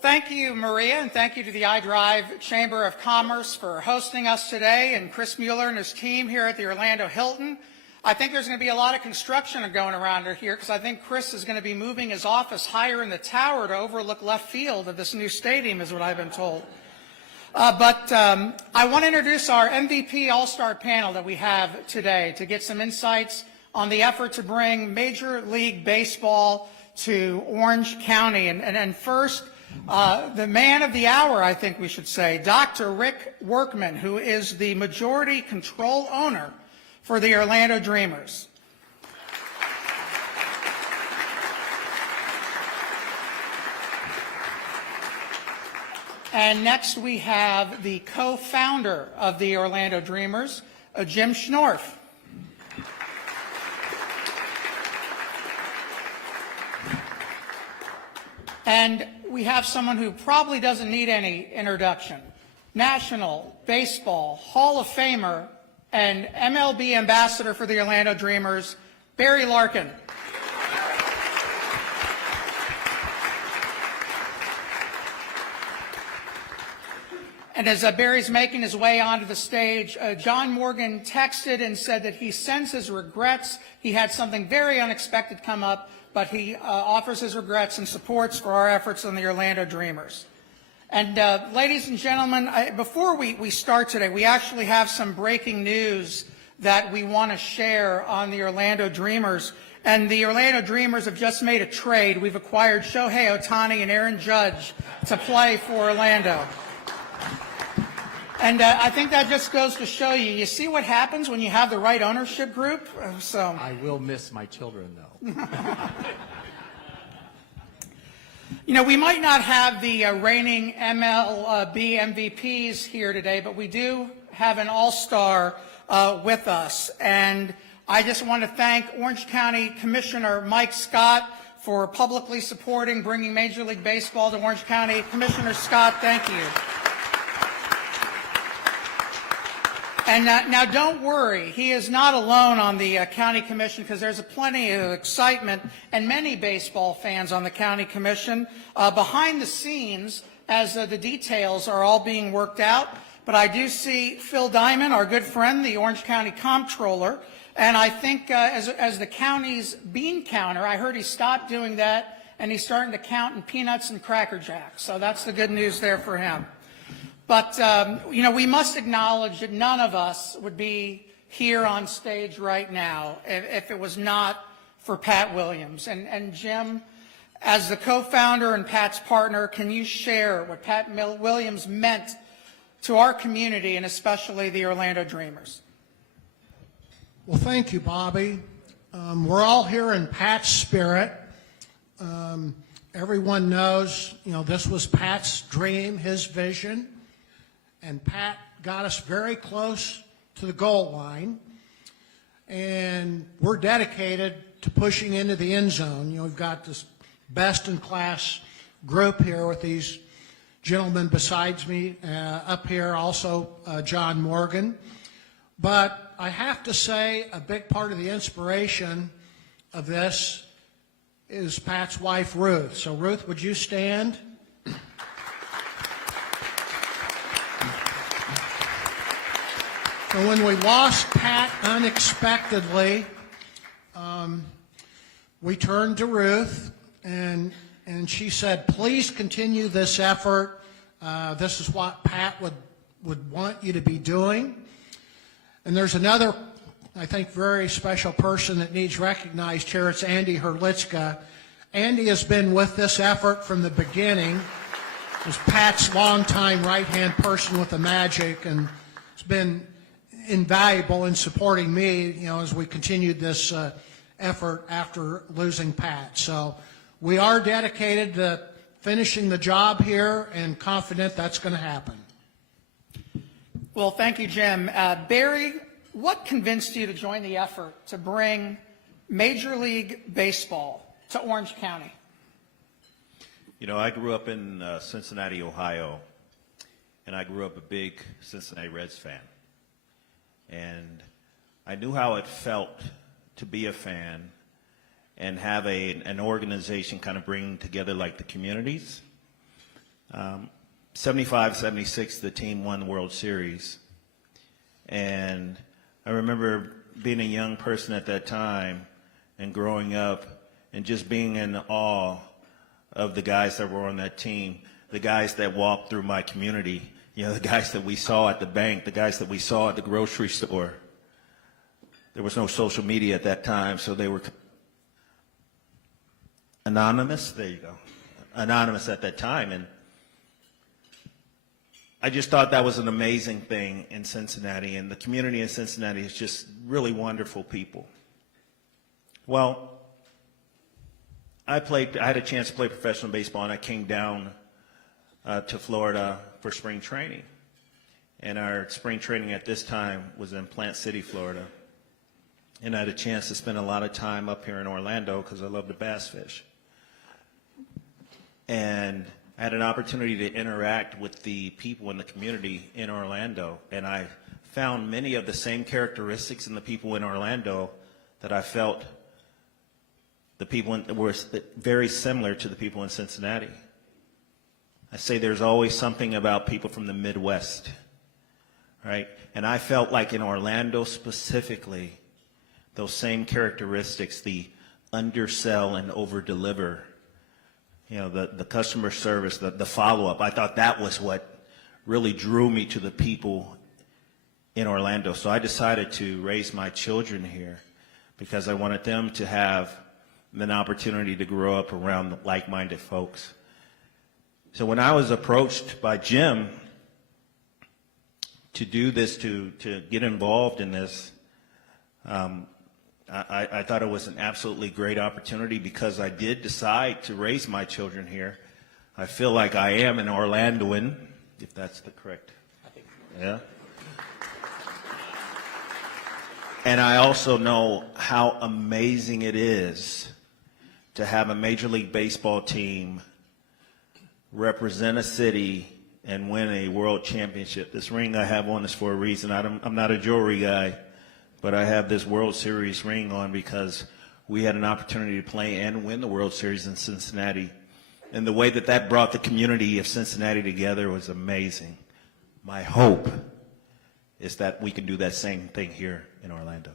Thank you, Maria, and thank you to the iDrive Chamber of Commerce for hosting us today, and Chris Mueller and his team here at the Orlando Hilton. I think there's going to be a lot of construction going around here because I think Chris is going to be moving his office higher in the tower to overlook left field of this new stadium, is what I've been told. I want to introduce our MVP All-Star panel that we have today to get some insights on the effort to bring Major League Baseball to Orange County. And first, the man of the hour, I think we should say, Dr. Rick Workman, who is the majority control owner for the Orlando Dreamers. And next we have the co-founder of the Orlando Dreamers, Jim Schnorf. And we have someone who probably doesn't need any introduction. National Baseball Hall of Famer and MLB ambassador for the Orlando Dreamers, Barry Larkin. And as Barry's making his way onto the stage, John Morgan texted and said that he sends his regrets. He had something very unexpected come up, but he offers his regrets and supports for our efforts on the Orlando Dreamers. And ladies and gentlemen, before we start today, we actually have some breaking news that we want to share on the Orlando Dreamers. And the Orlando Dreamers have just made a trade. We've acquired Shohei Ohtani and Aaron Judge to play for Orlando. And I think that just goes to show you, you see what happens when you have the right ownership group? I will miss my children, though. You know, we might not have the reigning MLB MVPs here today, but we do have an all-star with us. And I just want to thank Orange County Commissioner Mike Scott for publicly supporting bringing Major League Baseball to Orange County. Commissioner Scott, thank you. And now don't worry, he is not alone on the county commission because there's plenty of excitement and many baseball fans on the county commission behind the scenes as the details are all being worked out. But I do see Phil Diamond, our good friend, the Orange County Comptroller, and I think as the county's bean counter, I heard he stopped doing that and he's starting to count in peanuts and Cracker Jacks. So that's the good news there for him. But, you know, we must acknowledge that none of us would be here on stage right now if it was not for Pat Williams. And Jim, as the co-founder and Pat's partner, can you share what Pat Williams meant to our community and especially the Orlando Dreamers? Well, thank you, Bobby. We're all here in Pat's spirit. Everyone knows, you know, this was Pat's dream, his vision. And Pat got us very close to the goal line, and we're dedicated to pushing into the end zone. You know, we've got this best-in-class group here with these gentlemen besides me up here, also John Morgan. But I have to say a big part of the inspiration of this is Pat's wife, Ruth. So, Ruth, would you stand? And when we lost Pat unexpectedly, we turned to Ruth, and she said, please continue this effort. This is what Pat would want you to be doing. And there's another, I think, very special person that needs recognized here. It's Andy Herlitzka. Andy has been with this effort from the beginning. He's Pat's longtime right-hand person with the Magic, and it's been invaluable in supporting me, you know, as we continued this effort after losing Pat. So we are dedicated to finishing the job here and confident that's going to happen. Well, thank you, Jim. Barry, what convinced you to join the effort to bring Major League Baseball to Orange County? You know, I grew up in Cincinnati, Ohio, and I grew up a big Cincinnati Reds fan. And I knew how it felt to be a fan and have an organization kind of bring together like the communities. 75, 76, the team won the World Series. And I remember being a young person at that time and growing up and just being in awe of the guys that were on that team, the guys that walked through my community, you know, the guys that we saw at the bank, the guys that we saw at the grocery store. There was no social media at that time, so they were anonymous. There you go. Anonymous at that time. And I just thought that was an amazing thing in Cincinnati, and the community in Cincinnati is just really wonderful people. Well, I had a chance to play professional baseball, and I came down to Florida for spring training. And our spring training at this time was in Plant City, Florida. And I had a chance to spend a lot of time up here in Orlando because I love to bass fish. And I had an opportunity to interact with the people in the community in Orlando, and I found many of the same characteristics in the people in Orlando that I felt the people were very similar to the people in Cincinnati. I say there's always something about people from the Midwest, right? And I felt like in Orlando specifically, those same characteristics, the undersell and overdeliver, you know, the customer service, the follow-up. I thought that was what really drew me to the people in Orlando. So I decided to raise my children here because I wanted them to have an opportunity to grow up around like-minded folks. So when I was approached by Jim to do this, to get involved in this, I thought it was an absolutely great opportunity because I did decide to raise my children here. I feel like I am an Orlandoan, if that's the correct. Yeah. And I also know how amazing it is to have a Major League Baseball team represent a city and win a world championship. This ring I have on is for a reason. I'm not a jewelry guy, but I have this World Series ring on because we had an opportunity to play and win the World Series in Cincinnati. And the way that that brought the community of Cincinnati together was amazing. My hope is that we can do that same thing here in Orlando.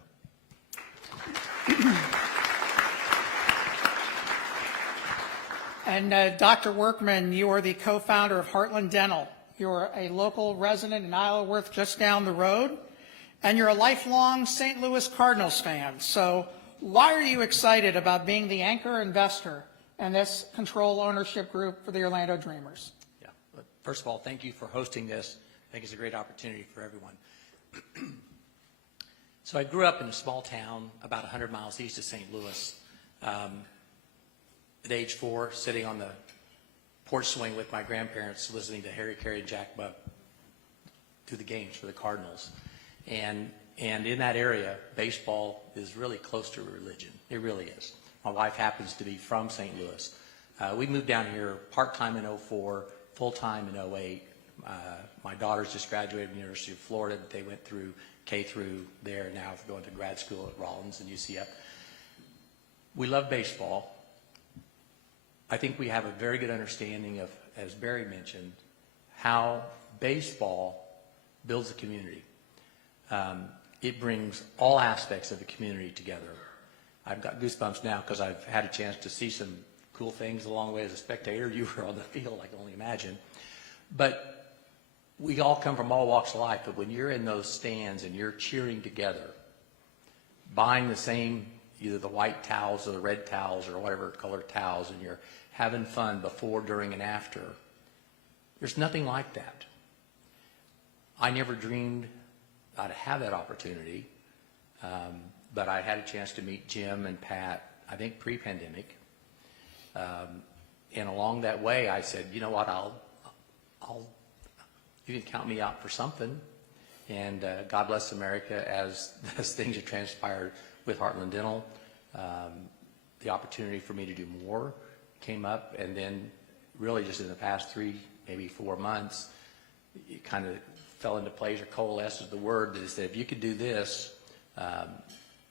And Dr. Workman, you are the co-founder of Heartland Dental. You're a local resident in Isleworth just down the road, and you're a lifelong St. Louis Cardinals fan. So why are you excited about being the anchor investor in this control ownership group for the Orlando Dreamers? Yeah. First of all, thank you for hosting this. I think it's a great opportunity for everyone. So I grew up in a small town about 100 miles east of St. Louis. At age 4, sitting on the porch swing with my grandparents, listening to Harry Carey and Jack Buck do the games for the Cardinals. And in that area, baseball is really close to religion. It really is. My wife happens to be from St. Louis. We moved down here part-time in 04, full-time in 08. My daughters just graduated from the University of Florida, but they went through K through there. Now they're going to grad school at Rollins and UCF. We love baseball. I think we have a very good understanding of, as Barry mentioned, how baseball builds a community. It brings all aspects of the community together. I've got goosebumps now because I've had a chance to see some cool things along the way as a spectator. You were on the field, I can only imagine. But we all come from all walks of life, but when you're in those stands and you're cheering together, buying the same, either the white towels or the red towels or whatever color towels, and you're having fun before, during, and after, there's nothing like that. I never dreamed I'd have that opportunity, but I had a chance to meet Jim and Pat, I think pre-pandemic. And along that way, I said, you know what, you can count me out for something. And God bless America, as things have transpired with Heartland Dental, the opportunity for me to do more came up, and then really just in the past 3, maybe 4 months, it kind of fell into place, or coalesced is the word, that is that if you could do this,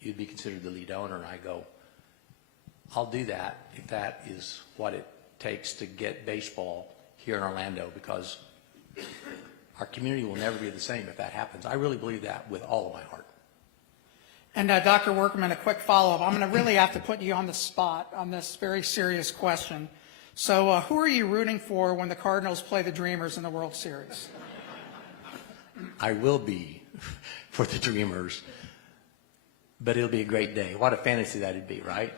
you'd be considered the lead owner. And I go, I'll do that if that is what it takes to get baseball here in Orlando, because our community will never be the same if that happens. I really believe that with all of my heart. And Dr. Workman, a quick follow-up. I'm going to really have to put you on the spot on this very serious question. So who are you rooting for when the Cardinals play the Dreamers in the World Series? I will be for the Dreamers, but it'll be a great day. What a fantasy that'd be, right?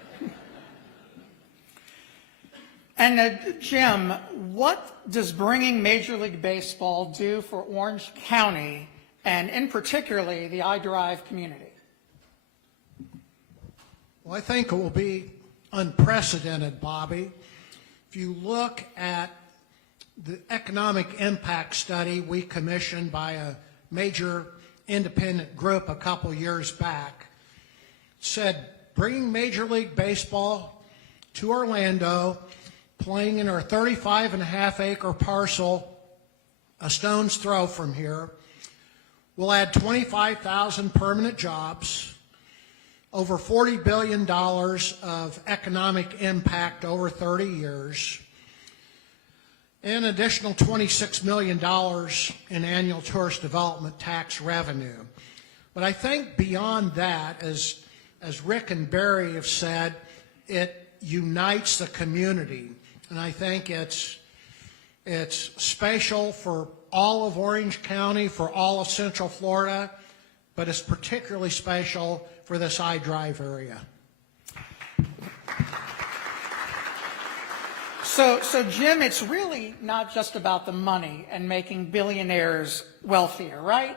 And Jim, what does bringing Major League Baseball do for Orange County, and in particularly the iDrive community? Well, I think it will be unprecedented, Bobby. If you look at the economic impact study we commissioned by a major independent group a couple years back, said bringing Major League Baseball to Orlando, playing in our 35.5-acre parcel a stone's throw from here, will add 25,000 permanent jobs, over $40 billion of economic impact over 30 years, and an additional $26 million in annual tourist development tax revenue. But I think beyond that, as Rick and Barry have said, it unites the community. And I think it's special for all of Orange County, for all of Central Florida, but it's particularly special for this iDrive area. So Jim, it's really not just about the money and making billionaires wealthier, right?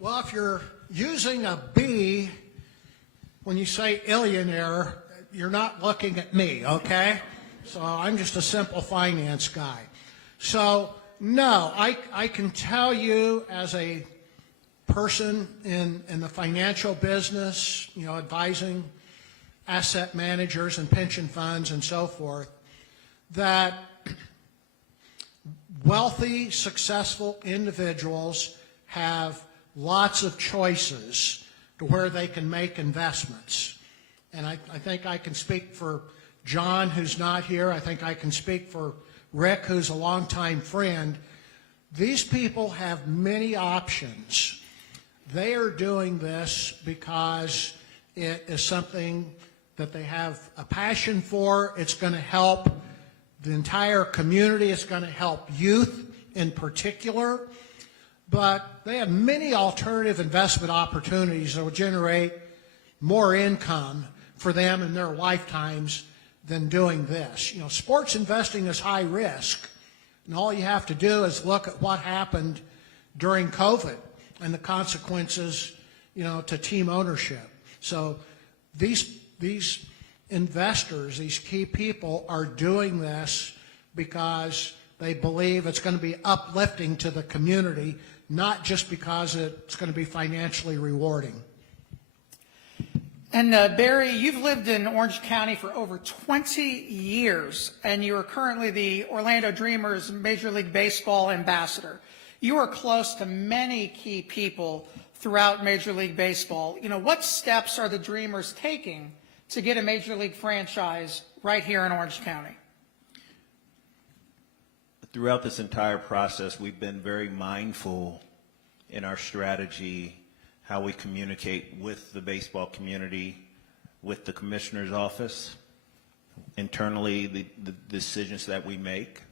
Well, if you're using a B when you say illionaire, you're not looking at me, okay? So I'm just a simple finance guy. So no, I can tell you as a person in the financial business, you know, advising asset managers and pension funds and so forth, that wealthy, successful individuals have lots of choices to where they can make investments. And I think I can speak for John, who's not here. I think I can speak for Rick, who's a longtime friend. These people have many options. They are doing this because it is something that they have a passion for. It's going to help the entire community. It's going to help youth in particular. But they have many alternative investment opportunities that will generate more income for them in their lifetimes than doing this. You know, sports investing is high risk, and all you have to do is look at what happened during COVID and the consequences, you know, to team ownership. So these investors, these key people, are doing this because they believe it's going to be uplifting to the community, not just because it's going to be financially rewarding. And Barry, you've lived in Orange County for over 20 years, and you are currently the Orlando Dreamers Major League Baseball ambassador. You are close to many key people throughout Major League Baseball. You know, what steps are the Dreamers taking to get a Major League franchise right here in Orange County? Throughout this entire process, we've been very mindful in our strategy, how we communicate with the baseball community, with the commissioner's office, internally, the decisions that we make.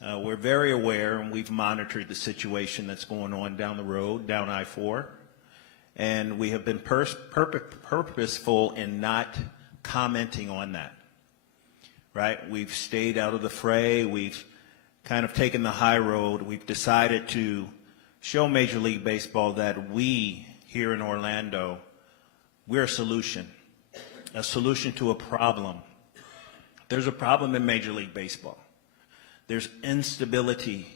We're very aware, and we've monitored the situation that's going on down the road, down I-4, and we have been purposeful in not commenting on that, right? We've stayed out of the fray. We've kind of taken the high road. We've decided to show Major League Baseball that we here in Orlando, we're a solution to a problem. There's a problem in Major League Baseball. There's instability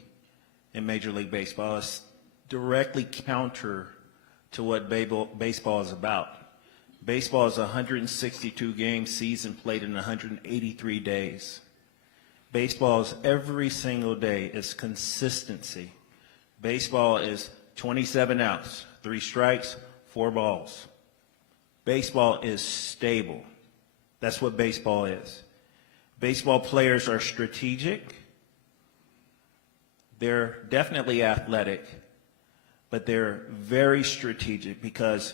in Major League Baseball. It's directly counter to what baseball is about. Baseball is a 162-game season played in 183 days. Baseball is every single day. It's consistency. Baseball is 27 outs, 3 strikes, 4 balls. Baseball is stable. That's what baseball is. Baseball players are strategic. They're definitely athletic, but they're very strategic because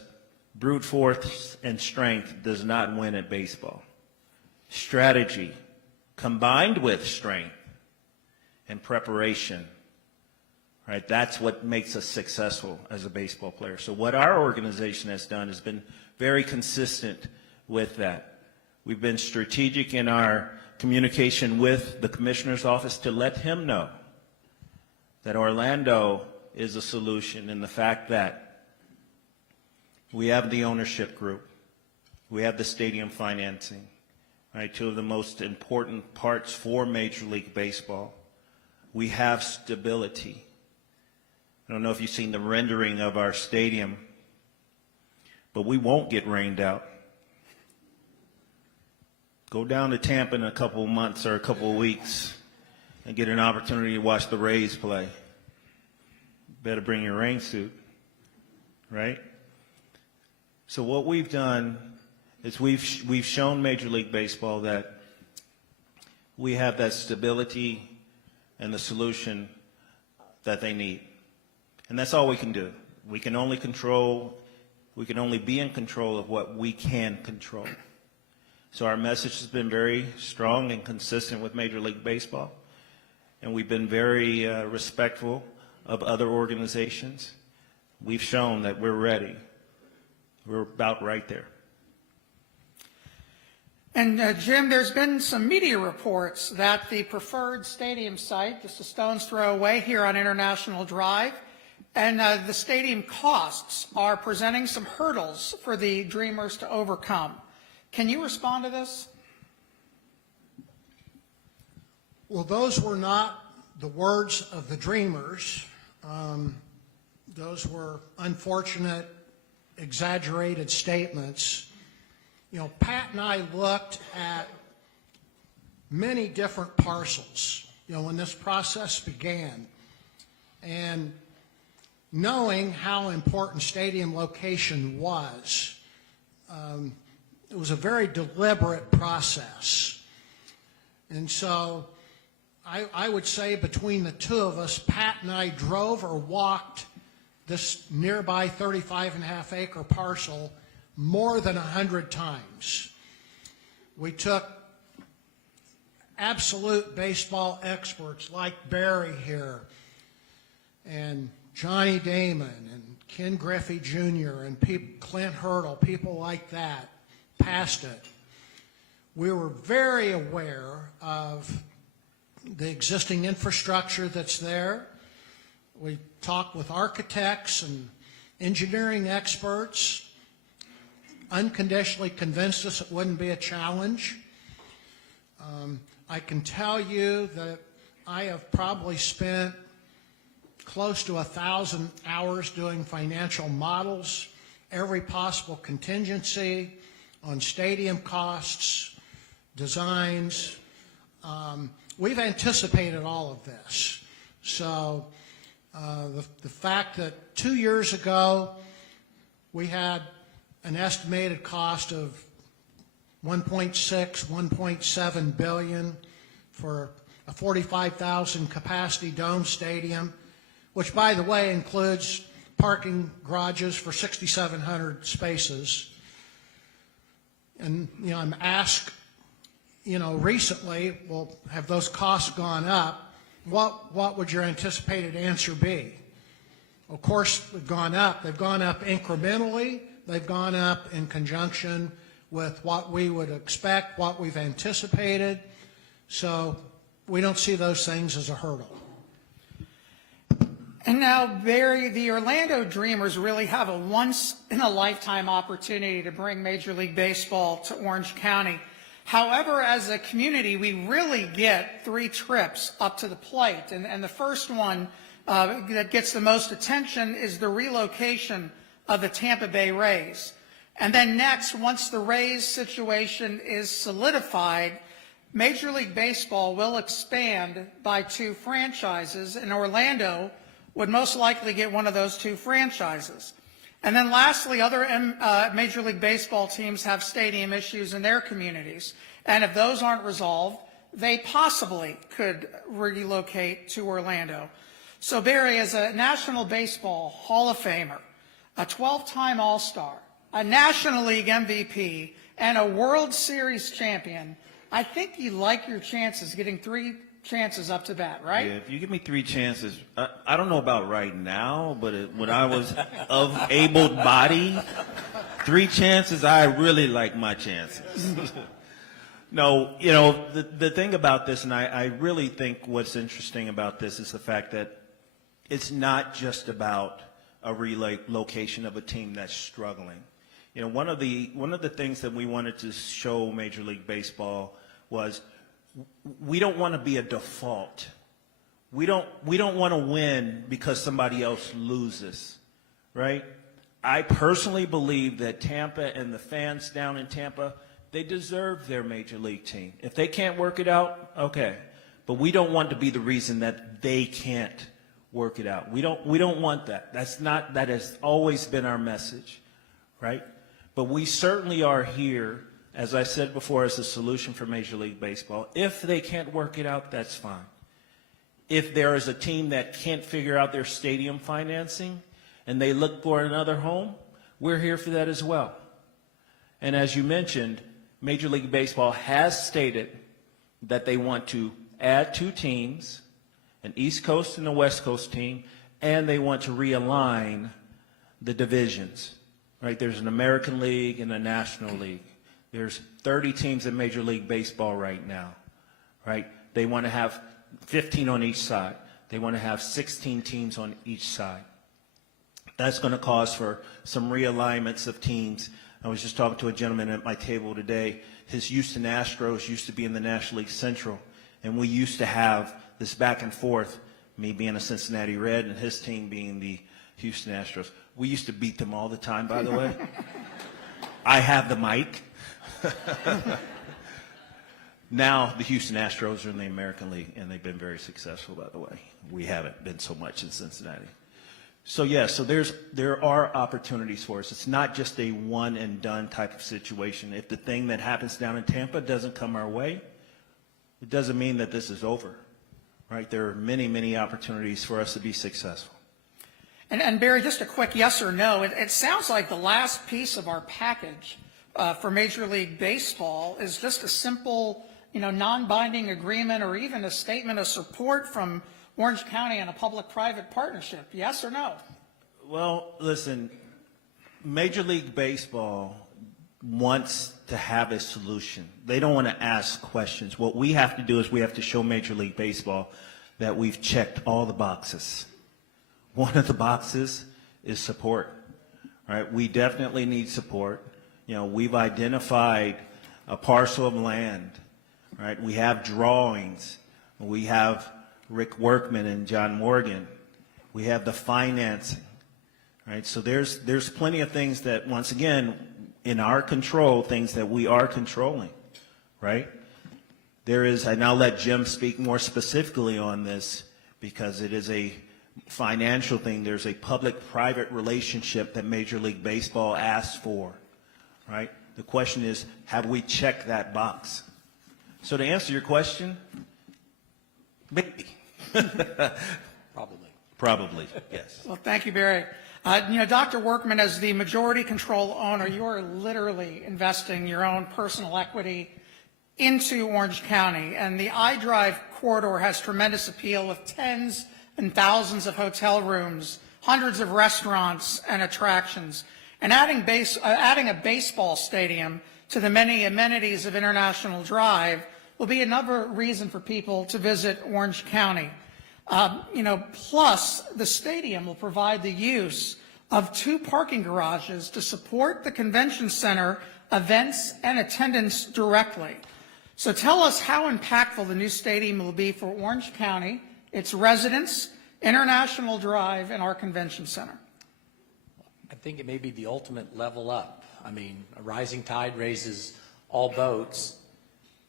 brute force and strength does not win at baseball. Strategy combined with strength and preparation, right? That's what makes us successful as a baseball player. So what our organization has done has been very consistent with that. We've been strategic in our communication with the commissioner's office to let him know that Orlando is a solution, and the fact that we have the ownership group, we have the stadium financing, right, two of the most important parts for Major League Baseball. We have stability. I don't know if you've seen the rendering of our stadium, but we won't get rained out. Go down to Tampa in a couple of months or a couple of weeks and get an opportunity to watch the Rays play. Better bring your rain suit, right? So what we've done is we've shown Major League Baseball that we have that stability and the solution that they need. And that's all we can do. We can only be in control of what we can control. So our message has been very strong and consistent with Major League Baseball. And we've been very respectful of other organizations. We've shown that we're ready. We're about right there. And Jim, there's been some media reports that the preferred stadium site, just a stone's throw away here on International Drive, and the stadium costs are presenting some hurdles for the Dreamers to overcome. Can you respond to this? Well, those were not the words of the Dreamers. Those were unfortunate, exaggerated statements. You know, Pat and I looked at many different parcels, you know, when this process began. And knowing how important stadium location was, it was a very deliberate process. And so I would say between the two of us, Pat and I drove or walked this nearby 35.5-acre parcel more than 100 times. We took absolute baseball experts like Barry here and Johnny Damon and Ken Griffey Jr. and Clint Hurdle, people like that, past it. We were very aware of the existing infrastructure that's there. We talked with architects and engineering experts, unconditionally convinced us it wouldn't be a challenge. I can tell you that I have probably spent close to 1,000 hours doing financial models, every possible contingency on stadium costs, designs. We've anticipated all of this. So the fact that 2 years ago we had an estimated cost of 1.6, 1.7 billion for a 45,000 capacity dome stadium, which by the way includes parking garages for 6,700 spaces. And you know, I'm asked, you know, recently, well, have those costs gone up? What would your anticipated answer be? Of course, they've gone up. They've gone up incrementally. They've gone up in conjunction with what we would expect, what we've anticipated. So we don't see those things as a hurdle. And now, Barry, the Orlando Dreamers really have a once-in-a-lifetime opportunity to bring Major League Baseball to Orange County. However, as a community, we really get 3 trips up to the plate. And the first one that gets the most attention is the relocation of the Tampa Bay Rays. And then next, once the Rays situation is solidified, Major League Baseball will expand by 2 franchises, and Orlando would most likely get one of those 2 franchises. And then lastly, other Major League Baseball teams have stadium issues in their communities. And if those aren't resolved, they possibly could relocate to Orlando. So Barry, as a National Baseball Hall of Famer, a 12-time All-Star, a National League MVP, and a World Series champion, I think you like your chances getting 3 chances up to bat, right? Yeah, if you give me 3 chances, I don't know about right now, but when I was of able body, 3 chances, I really like my chances. No, you know, the thing about this, and I really think what's interesting about this is the fact that it's not just about a relocation of a team that's struggling. You know, one of the things that we wanted to show Major League Baseball was we don't want to be a default. We don't want to win because somebody else loses, right? I personally believe that Tampa and the fans down in Tampa, they deserve their major league team. If they can't work it out, okay. But we don't want to be the reason that they can't work it out. We don't want that. That has always been our message, right? But we certainly are here, as I said before, as a solution for Major League Baseball. If they can't work it out, that's fine. If there is a team that can't figure out their stadium financing and they look for another home, we're here for that as well. And as you mentioned, Major League Baseball has stated that they want to add 2 teams, an East Coast and a West Coast team, and they want to realign the divisions. Right? There's an American League and a National League. There's 30 teams in Major League Baseball right now. Right? They want to have 15 on each side. They want to have 16 teams on each side. That's going to cause for some realignments of teams. I was just talking to a gentleman at my table today. His Houston Astros used to be in the National League Central, and we used to have this back and forth, me being a Cincinnati Red and his team being the Houston Astros. We used to beat them all the time, by the way. I have the mic. Now the Houston Astros are in the American League, and they've been very successful, by the way. We haven't been so much in Cincinnati. So, yeah, so there are opportunities for us. It's not just a one-and-done type of situation. If the thing that happens down in Tampa doesn't come our way, it doesn't mean that this is over, right? There are many, many opportunities for us to be successful. And Barry, just a quick yes or no. It sounds like the last piece of our package for Major League Baseball is just a simple, non-binding agreement or even a statement of support from Orange County on a public-private partnership. Yes or no? Well, listen, Major League Baseball wants to have a solution. They don't want to ask questions. What we have to do is we have to show Major League Baseball that we've checked all the boxes. One of the boxes is support, right? We definitely need support. We've identified a parcel of land, right? We have drawings. We have Rick Workman and John Morgan. We have the financing, right? So there's plenty of things that, once again, in our control, things that we are controlling, right? And I'll let Jim speak more specifically on this because it is a financial thing. There's a public-private relationship that Major League Baseball asks for, right? The question is, have we checked that box? So to answer your question, maybe. Probably, yes. Well, thank you, Barry. Dr. Workman, as the majority control owner, you are literally investing your own personal equity into Orange County, and the iDrive corridor has tremendous appeal with tens and thousands of hotel rooms, hundreds of restaurants and attractions. And adding a baseball stadium to the many amenities of International Drive will be another reason for people to visit Orange County. Plus the stadium will provide the use of 2 parking garages to support the convention center events and attendance directly. So tell us how impactful the new stadium will be for Orange County, its residents, International Drive, and our convention center. I think it may be the ultimate level up. I mean, a rising tide raises all boats.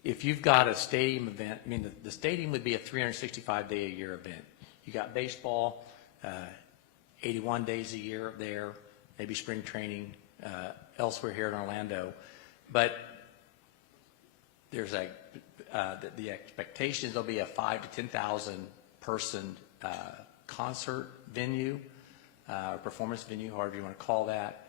If you've got a stadium event, the stadium would be a 365-day-a-year event. You got baseball, 81 days a year there, maybe spring training elsewhere here in Orlando. But there's the expectation is there'll be a 5,000 to 10,000 person concert venue, performance venue, however you want to call that,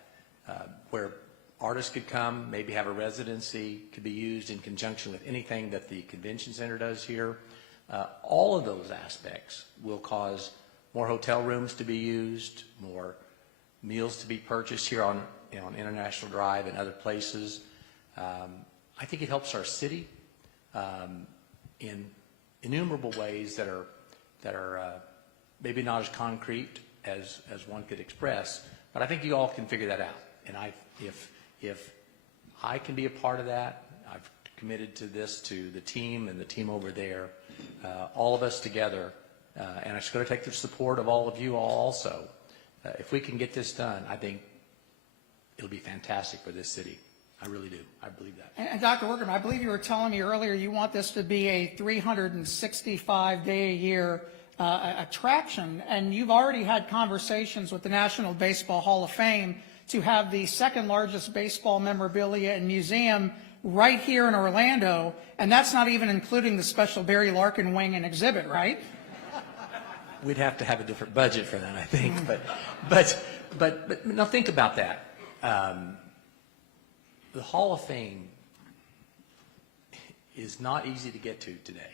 where artists could come, maybe have a residency, could be used in conjunction with anything that the convention center does here. All of those aspects will cause more hotel rooms to be used, more meals to be purchased here on International Drive and other places. I think it helps our city in innumerable ways that are maybe not as concrete as one could express, but I think you all can figure that out. And if I can be a part of that, I've committed to this to the team and the team over there, all of us together, and it's going to take the support of all of you all also. If we can get this done, I think it'll be fantastic for this city. I really do. I believe that. And Dr. Workman, I believe you were telling me earlier you want this to be a 365-day-a-year attraction, and you've already had conversations with the National Baseball Hall of Fame to have the second largest baseball memorabilia and museum right here in Orlando, and that's not even including the special Barry Larkin wing and exhibit, right? We'd have to have a different budget for that, I think. But now think about that. The Hall of Fame is not easy to get to today.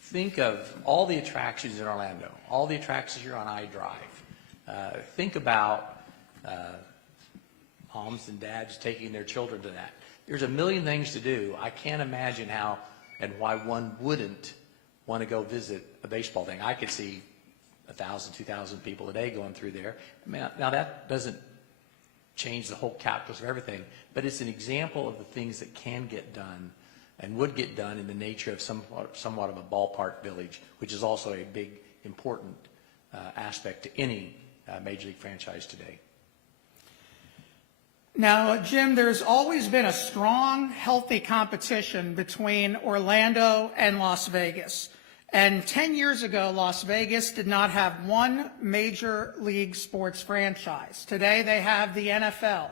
Think of all the attractions in Orlando, all the attractions here on iDrive. Think about moms and dads taking their children to that. There's a million things to do. I can't imagine how and why one wouldn't want to go visit a baseball thing. I could see 1,000, 2,000 people a day going through there. Now that doesn't change the whole calculus of everything, but it's an example of the things that can get done and would get done in the nature of somewhat of a ballpark village, which is also a big, important aspect to any Major League franchise today. Now, Jim, there's always been a strong, healthy competition between Orlando and Las Vegas. And 10 years ago, Las Vegas did not have one major league sports franchise. Today, they have the NFL.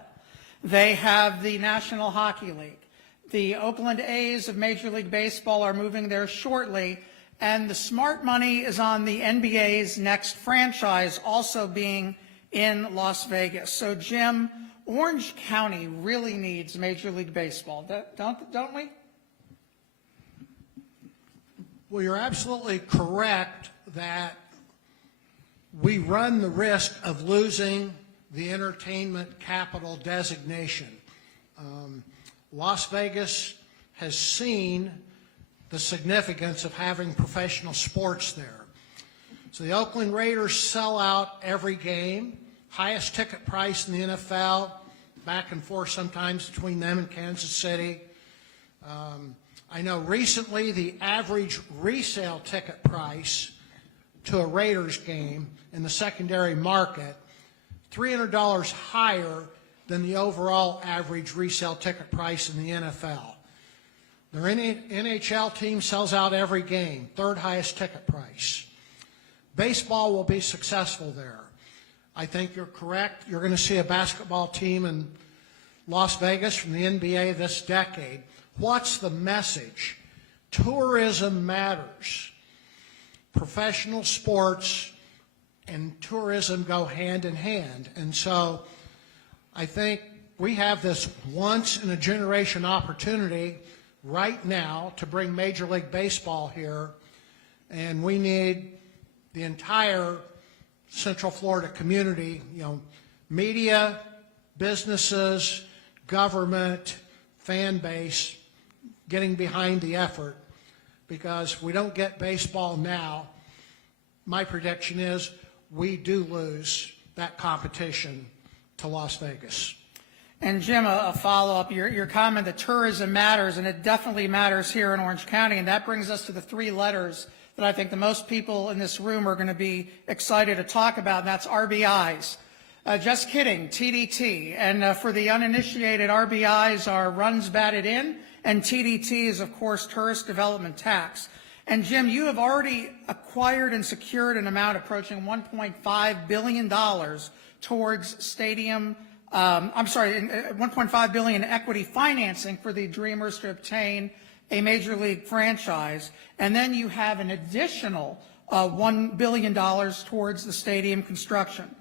They have the National Hockey League. The Oakland A's of Major League Baseball are moving there shortly. And the smart money is on the NBA's next franchise also being in Las Vegas. So, Jim, Orange County really needs Major League Baseball, don't we? Well, you're absolutely correct that we run the risk of losing the entertainment capital designation. Las Vegas has seen the significance of having professional sports there. So the Oakland Raiders sell out every game, highest ticket price in the NFL, back and forth sometimes between them and Kansas City. I know recently the average resale ticket price to a Raiders game in the secondary market, $300 higher than the overall average resale ticket price in the NFL. Their NHL team sells out every game, third highest ticket price. Baseball will be successful there. I think you're correct. You're going to see a basketball team in Las Vegas from the NBA this decade. What's the message? Tourism matters. Professional sports and tourism go hand in hand. And so I think we have this once-in-a-generation opportunity right now to bring Major League Baseball here, and we need the entire Central Florida community, media, businesses, government, fan base, getting behind the effort, because if we don't get baseball now, my prediction is we do lose that competition to Las Vegas. And Jim, a follow-up, your comment that tourism matters, and it definitely matters here in Orange County, and that brings us to the three letters that I think the most people in this room are going to be excited to talk about, and that's RBIs. Just kidding, TDT. And for the uninitiated, RBIs are runs batted in, and TDT is, of course, tourist development tax. And Jim, you have already acquired and secured an amount approaching $1.5 billion towards stadium, $1.5 billion in equity financing for the Dreamers to obtain a Major League franchise, and then you have an additional $1 billion towards the stadium construction.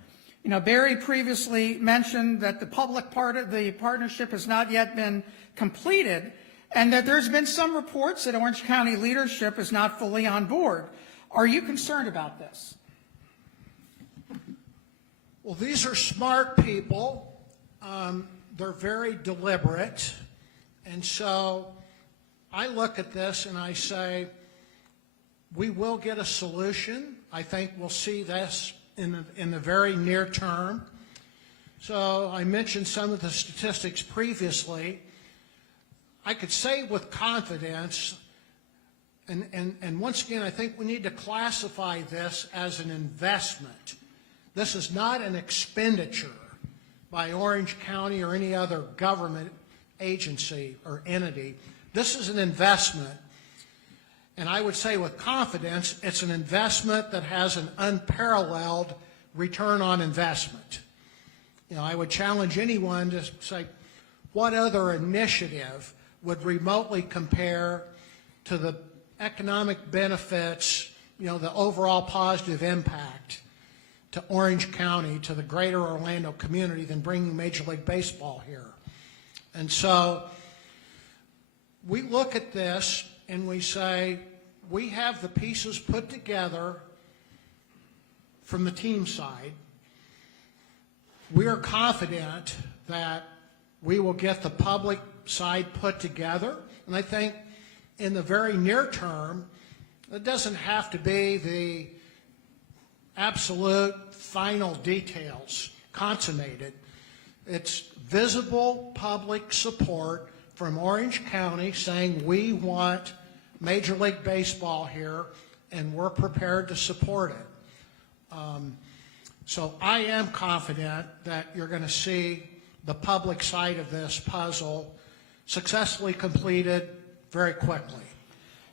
You know, Barry previously mentioned that the public part of the partnership has not yet been completed, and that there's been some reports that Orange County leadership is not fully on board. Are you concerned about this? Well, these are smart people. They're very deliberate. And so I look at this and I say, we will get a solution. I think we'll see this in the very near term. So I mentioned some of the statistics previously. I could say with confidence, and once again, I think we need to classify this as an investment. This is not an expenditure by Orange County or any other government agency or entity. This is an investment. And I would say with confidence, it's an investment that has an unparalleled return on investment. You know, I would challenge anyone to say, what other initiative would remotely compare to the economic benefits, you know, the overall positive impact to Orange County, to the greater Orlando community than bringing Major League Baseball here? And so we look at this and we say, we have the pieces put together from the team side. We are confident that we will get the public side put together. And I think in the very near term, it doesn't have to be the absolute final details consummated. It's visible public support from Orange County saying we want Major League Baseball here and we're prepared to support it. So I am confident that you're going to see the public side of this puzzle successfully completed very quickly.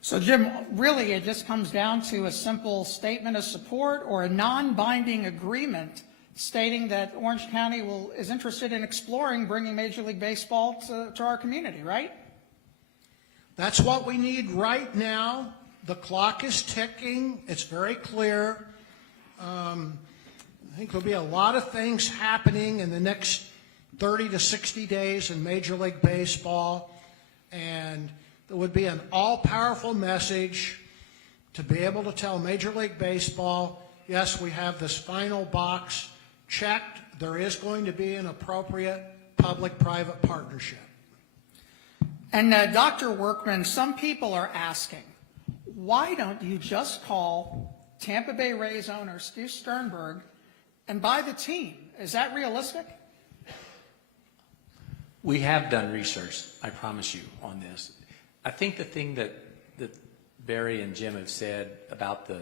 So, Jim, really it just comes down to a simple statement of support or a non-binding agreement stating that Orange County is interested in exploring bringing Major League Baseball to our community, right? That's what we need right now. The clock is ticking. It's very clear. I think there'll be a lot of things happening in the next 30 to 60 days in Major League Baseball, and there would be an all-powerful message to be able to tell Major League Baseball, yes, we have this final box checked. There is going to be an appropriate public-private partnership. And Dr. Workman, some people are asking, why don't you just call Tampa Bay Rays owner Stu Sternberg and buy the team? Is that realistic? We have done research, I promise you, on this. I think the thing that Barry and Jim have said about the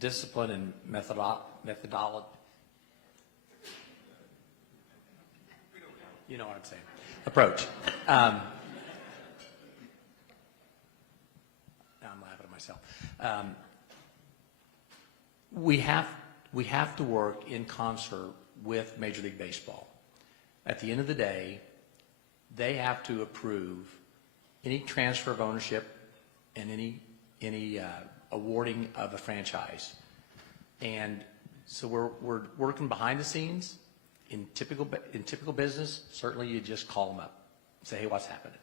discipline and methodology, you know what I'm saying, approach. Now I'm laughing at myself. We have to work in concert with Major League Baseball. At the end of the day, they have to approve any transfer of ownership and any awarding of a franchise. And so we're working behind the scenes. In typical business, certainly you just call them up, say, hey, what's happening?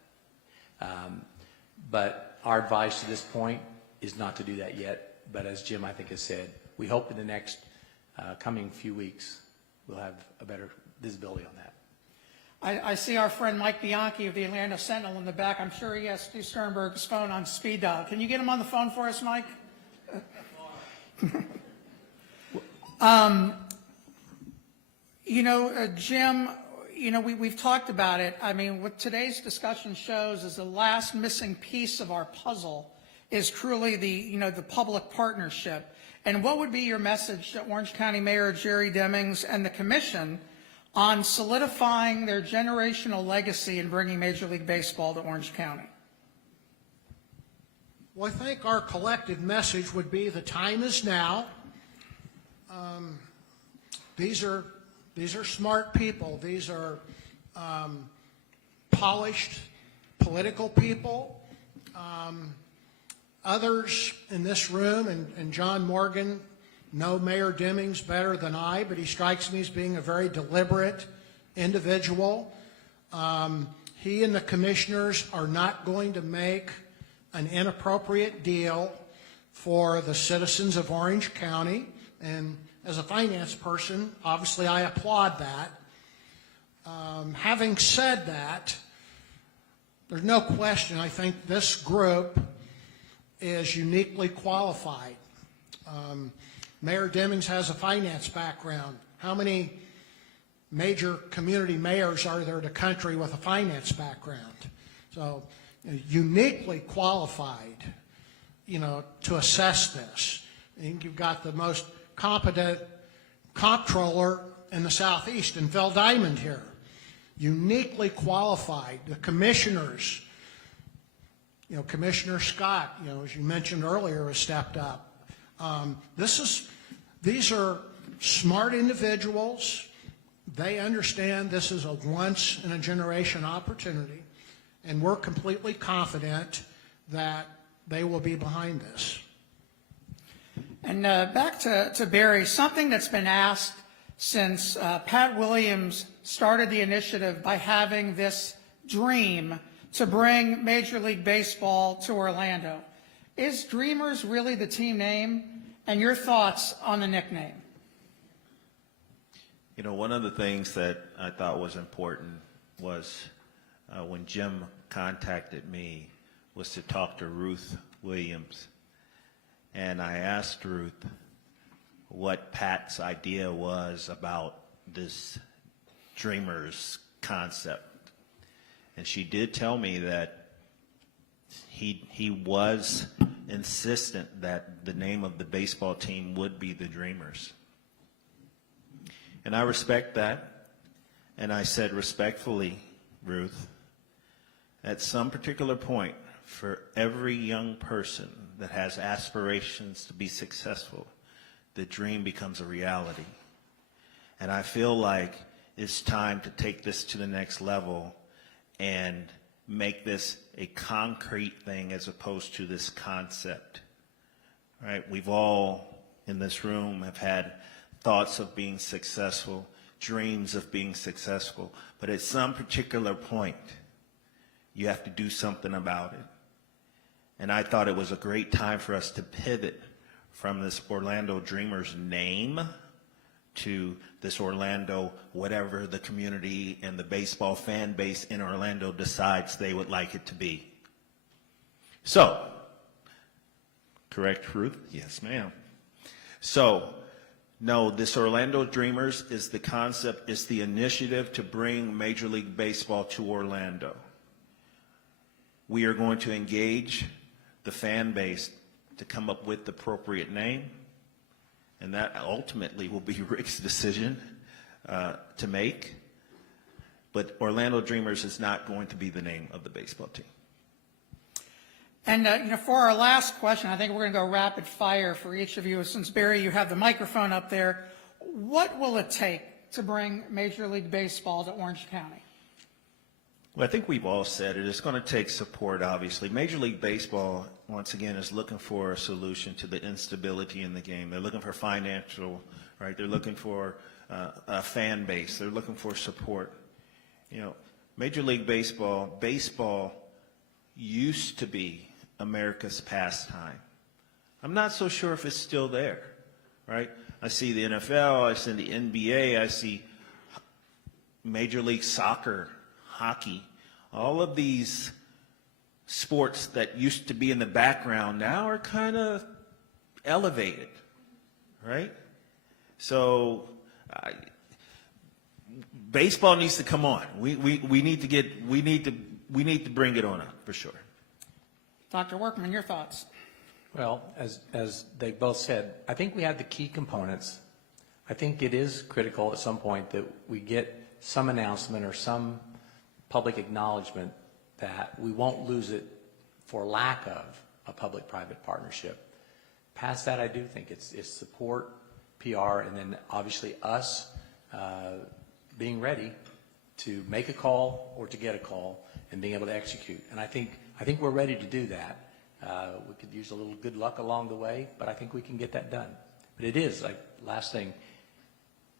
But our advice to this point is not to do that yet. But as Jim, I think, has said, we hope in the next coming few weeks we'll have a better visibility on that. I see our friend Mike Bianchi of the Atlanta Sentinel in the back. I'm sure he has Stu Sternberg's phone on speed dial. Can you get him on the phone for us, Mike? You know, Jim, you know, we've talked about it. I mean, what today's discussion shows is the last missing piece of our puzzle is truly the public partnership. And what would be your message to Orange County Mayor Jerry Demings and the Commission on solidifying their generational legacy in bringing Major League Baseball to Orange County? Well, I think our collective message would be the time is now. These are smart people. These are polished political people. Others in this room, and John Morgan, know Mayor Demings better than I, but he strikes me as being a very deliberate individual. He and the commissioners are not going to make an inappropriate deal for the citizens of Orange County. And as a finance person, obviously I applaud that. Having said that, there's no question, I think this group is uniquely qualified. Mayor Demings has a finance background. How many major community mayors are there in the country with a finance background? So, uniquely qualified, to assess this. I think you've got the most competent comptroller in the Southeast, in Phil Diamond here. Uniquely qualified. The commissioners, Commissioner Scott, as you mentioned earlier, has stepped up. These are smart individuals. They understand this is a once-in-a-generation opportunity, and we're completely confident that they will be behind this. And back to Barry, something that's been asked since Pat Williams started the initiative by having this dream to bring Major League Baseball to Orlando. Is Dreamers really the team name? And your thoughts on the nickname? One of the things that I thought was important was when Jim contacted me was to talk to Ruth Williams. And I asked Ruth what Pat's idea was about this Dreamers concept. And she did tell me that he was insistent that the name of the baseball team would be the Dreamers. And I respect that. And I said respectfully, Ruth, at some particular point, for every young person that has aspirations to be successful, the dream becomes a reality. And I feel like it's time to take this to the next level and make this a concrete thing as opposed to this concept. Right? We've all in this room have had thoughts of being successful, dreams of being successful, but at some particular point, you have to do something about it. And I thought it was a great time for us to pivot from this Orlando Dreamers name to this Orlando, whatever the community and the baseball fan base in Orlando decides they would like it to be. So, correct, Ruth? Yes, ma'am. So, no, this Orlando Dreamers is the concept, is the initiative to bring Major League Baseball to Orlando. We are going to engage the fan base to come up with the appropriate name, and that ultimately will be Rick's decision to make. But Orlando Dreamers is not going to be the name of the baseball team. And for our last question, I think we're going to go rapid fire for each of you. Since Barry, you have the microphone up there, what will it take to bring Major League Baseball to Orange County? Well, I think we've all said it. It's going to take support, obviously. Major League Baseball, once again, is looking for a solution to the instability in the game. They're looking for financial, right? They're looking for a fan base. They're looking for support. Major League baseball used to be America's pastime. I'm not so sure if it's still there, right? I see the NFL, I see the NBA, I see Major League Soccer, hockey, all of these sports that used to be in the background now are kind of elevated, right? So baseball needs to come on. We need to bring it on up for sure. Dr. Workman, your thoughts? Well, as they both said, I think we have the key components. I think it is critical at some point that we get some announcement or some public acknowledgement that we won't lose it for lack of a public-private partnership. Past that, I do think it's support, PR, and then obviously us being ready to make a call or to get a call and being able to execute. And I think I think we're ready to do that. We could use a little good luck along the way, but I think we can get that done. But it is, like, last thing,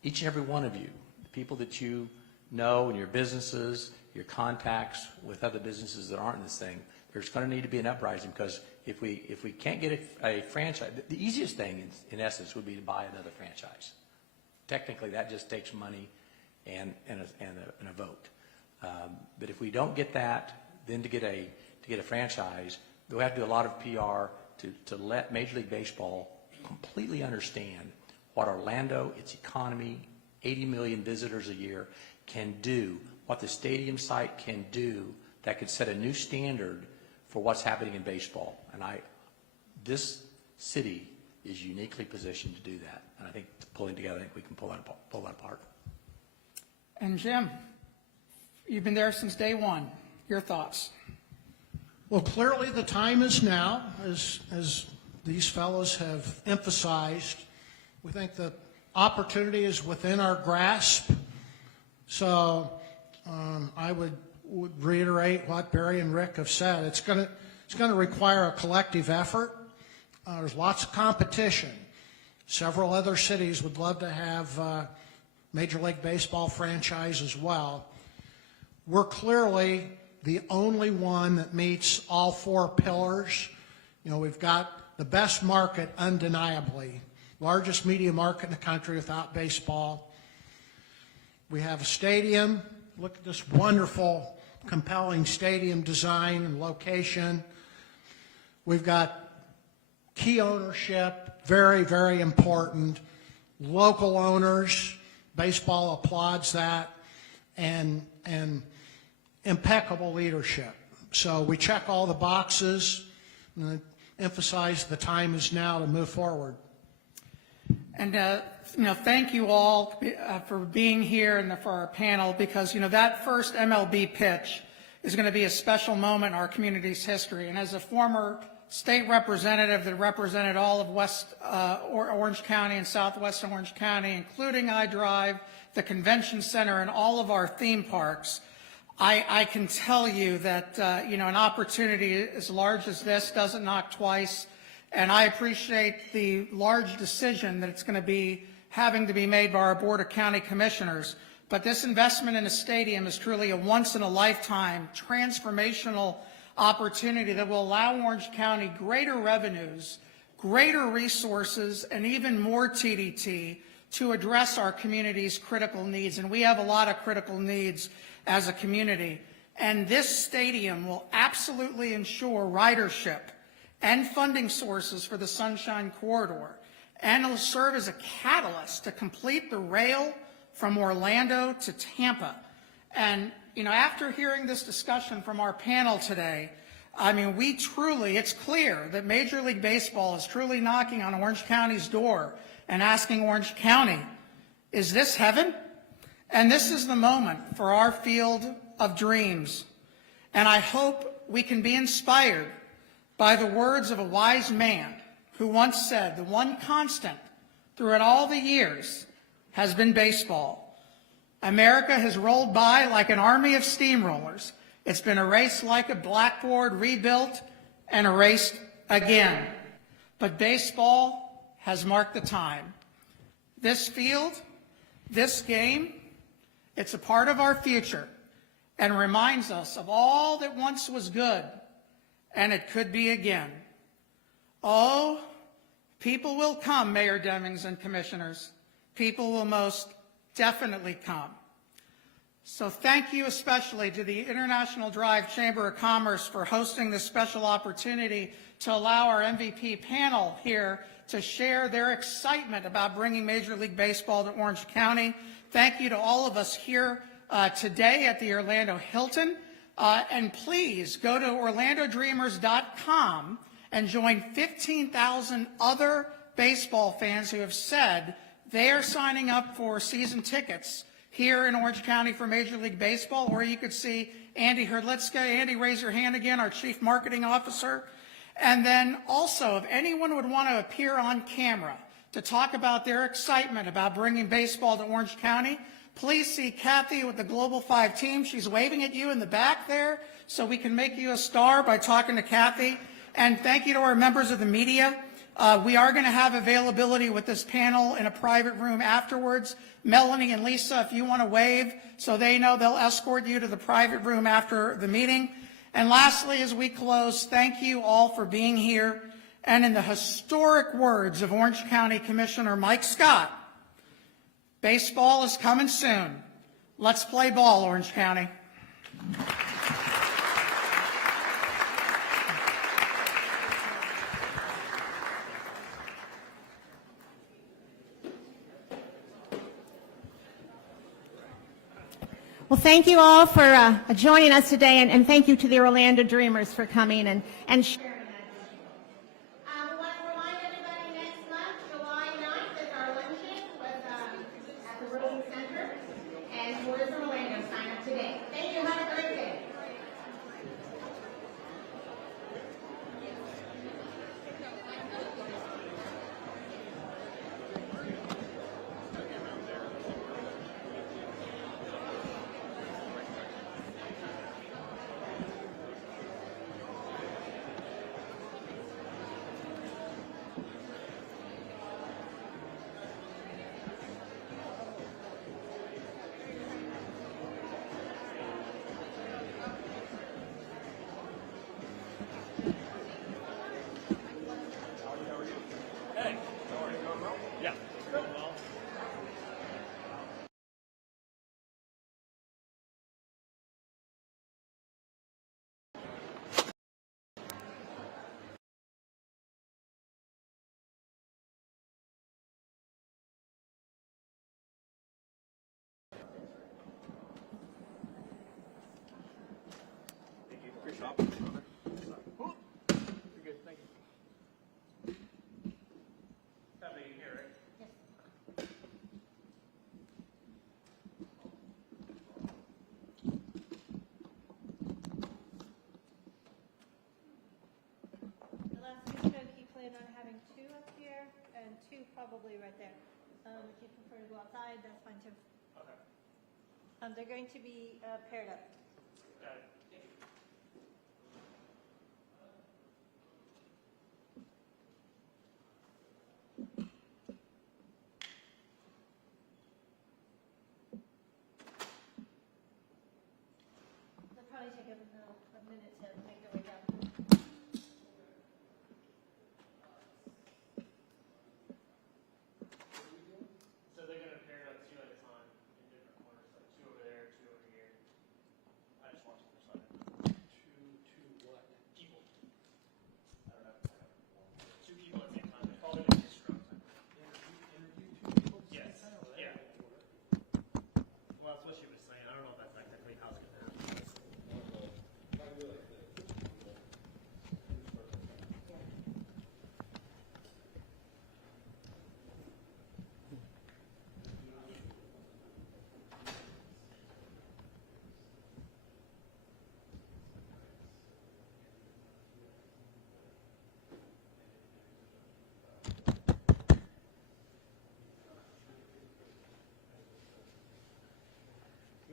each and every one of you, the people that you know in your businesses, your contacts with other businesses that aren't in this thing, there's going to need to be an uprising, because if we can't get a franchise, the easiest thing in essence would be to buy another franchise. Technically, that just takes money and a vote. But if we don't get that, then to get a franchise, we have to do a lot of PR to let Major League Baseball completely understand what Orlando, its economy, 80 million visitors a year, can do, what the stadium site can do that could set a new standard for what's happening in baseball. And this city is uniquely positioned to do that. And I think pulling together, I think we can pull that apart. And Jim, you've been there since day one. Your thoughts? Well, clearly the time is now, as these fellows have emphasized. We think the opportunity is within our grasp. So I would reiterate what Barry and Rick have said. It's going to require a collective effort. There's lots of competition. Several other cities would love to have Major League Baseball franchise as well. We're clearly the only one that meets all four pillars. You know, we've got the best market, undeniably. Largest media market in the country without baseball. We have a stadium. Look at this wonderful, compelling stadium design and location. We've got key ownership, very, very important. Local owners, baseball applauds that, and impeccable leadership. So we check all the boxes, and emphasize the time is now to move forward. And, thank you all for being here and for our panel, because, that first MLB pitch is going to be a special moment in our community's history. And as a former state representative that represented all of Orange County and Southwest Orange County, including iDrive, the convention center, and all of our theme parks, I can tell you that, an opportunity as large as this doesn't knock twice. And I appreciate the large decision that it's going to be having to be made by our Board of County Commissioners. But this investment in a stadium is truly a once-in-a-lifetime transformational opportunity that will allow Orange County greater revenues, greater resources, and even more TDT to address our community's critical needs. And we have a lot of critical needs as a community. And this stadium will absolutely ensure ridership and funding sources for the Sunshine Corridor. And it'll serve as a catalyst to complete the rail from Orlando to Tampa. And, after hearing this discussion from our panel today, it's clear that Major League Baseball is truly knocking on Orange County's door and asking Orange County, is this heaven? And this is the moment for our field of dreams. And I hope we can be inspired by the words of a wise man who once said, the one constant throughout all the years has been baseball. America has rolled by like an army of steamrollers. It's been erased like a blackboard, rebuilt and erased again. But baseball has marked the time. This field, this game, it's a part of our future and reminds us of all that once was good, and it could be again. Oh, people will come, Mayor Demings and commissioners. People will most definitely come. So thank you especially to the International Drive Chamber of Commerce for hosting this special opportunity to allow our MVP panel here to share their excitement about bringing Major League Baseball to Orange County. Thank you to all of us here today at the Orlando Hilton. And please go to orlandodreamers.com and join 15,000 other baseball fans who have said they are signing up for season tickets here in Orange County for Major League Baseball. Or you could see Andy Herdlitzka. Andy, raise your hand again, our Chief Marketing Officer. And then also, if anyone would want to appear on camera to talk about their excitement about bringing baseball to Orange County, Please see Kathy with the Global 5 team. She's waving at you in the back there, so we can make you a star by talking to Kathy. And thank you to our members of the media. We are going to have availability with this panel in a private room afterwards. Melanie and Lisa, if you want to wave so they know, they'll escort you to the private room after the meeting. And lastly, as we close, thank you all for being here. And in the historic words of Orange County Commissioner Mike Scott, baseball is coming soon. Let's play ball, Orange County. Well, thank you all for joining us today, and thank you to the Orlando Dreamers for coming and sharing. We want to remind everybody next month, July 9th, is our luncheon at the Rowing Center, and Tourism Orlando, sign up today. Thank you. Have a great day. On having two up here and two probably right there. If you prefer to go outside, that's fine too. Okay. They're going to be paired up. Got it. They'll probably take a minute to make their way down.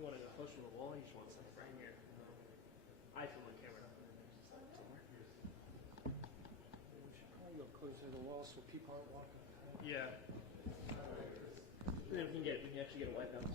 You want to go closer to the wall? You just want something right here. I feel my camera up there. We should probably go closer to the wall so people aren't walking. Yeah. And then we can actually get a wipe out.